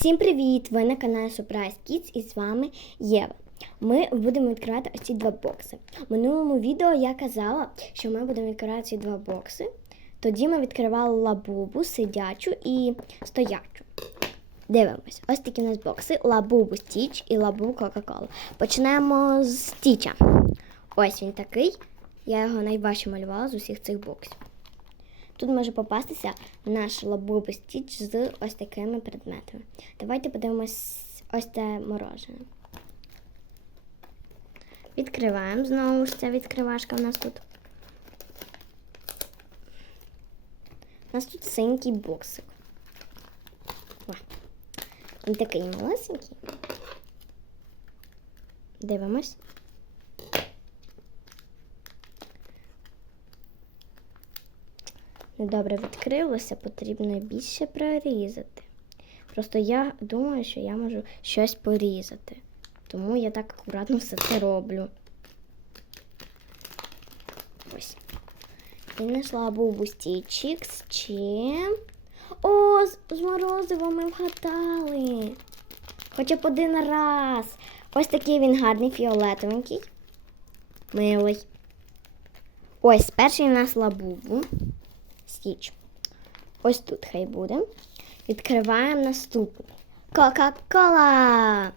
Всім привіт! Ви на каналі Surprise Kids і з вами Єва. Ми будемо відкривати ось ці два бокси. В минулому відео я казала, що ми будемо відкривати ці два бокси. Тоді ми відкривали лабубу, сидячу і стоячу. Дивимось. Ось такі у нас бокси: лабубу Стіч і лабубу Кока-Кола. Почнемо з Стіча. Ось він такий. Я його найважче малювала з усіх цих боксів. Тут може попастися наш лабубу стіч з ось такими предметами. Давайте подивимось ось це морожене. Відкриваємо знову ж ця відкривашка в нас тут. У нас тут синький боксик. Він такий малесенький. Дивимось. Недобре відкрилося, потрібно більше прорізати. Просто я думаю, що я можу щось порізати. Тому я так акуратно все це роблю. Ось. І знайшла бубу стічик з чим. О, з морозива ми вгадали. Хоча б один раз. Ось такий він гарний, фіолетовенький. Милий. Ось перший у нас лабубу. Стіч. Ось тут хай буде. Відкриваємо наступний. Кока-кола!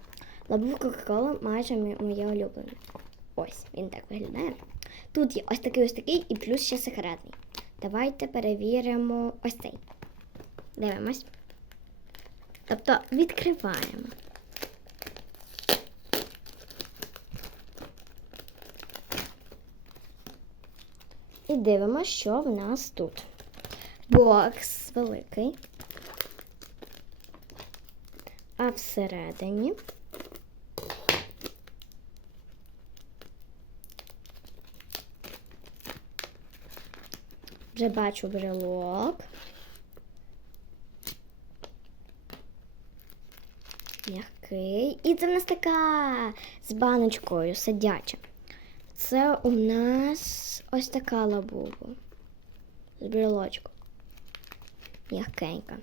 Лабуб Кока-кола майже моє улюблене. Ось, він так виглядає. Тут є ось такий ось такий і плюс ще секретний. Давайте перевіримо ось цей. Дивимось. Тобто відкриваємо. І дивимося, що в нас тут. Бокс великий. А всередині. Вже бачу брелок. М'який. І це в нас така з баночкою сидяча. Це у нас ось така лабуба. З брелочком. М'якенька.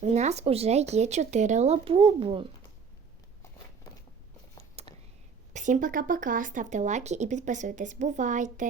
У нас уже є чотири лабубу. Всім пока-пока. Ставте лайки і підписуйтесь. Бувайте!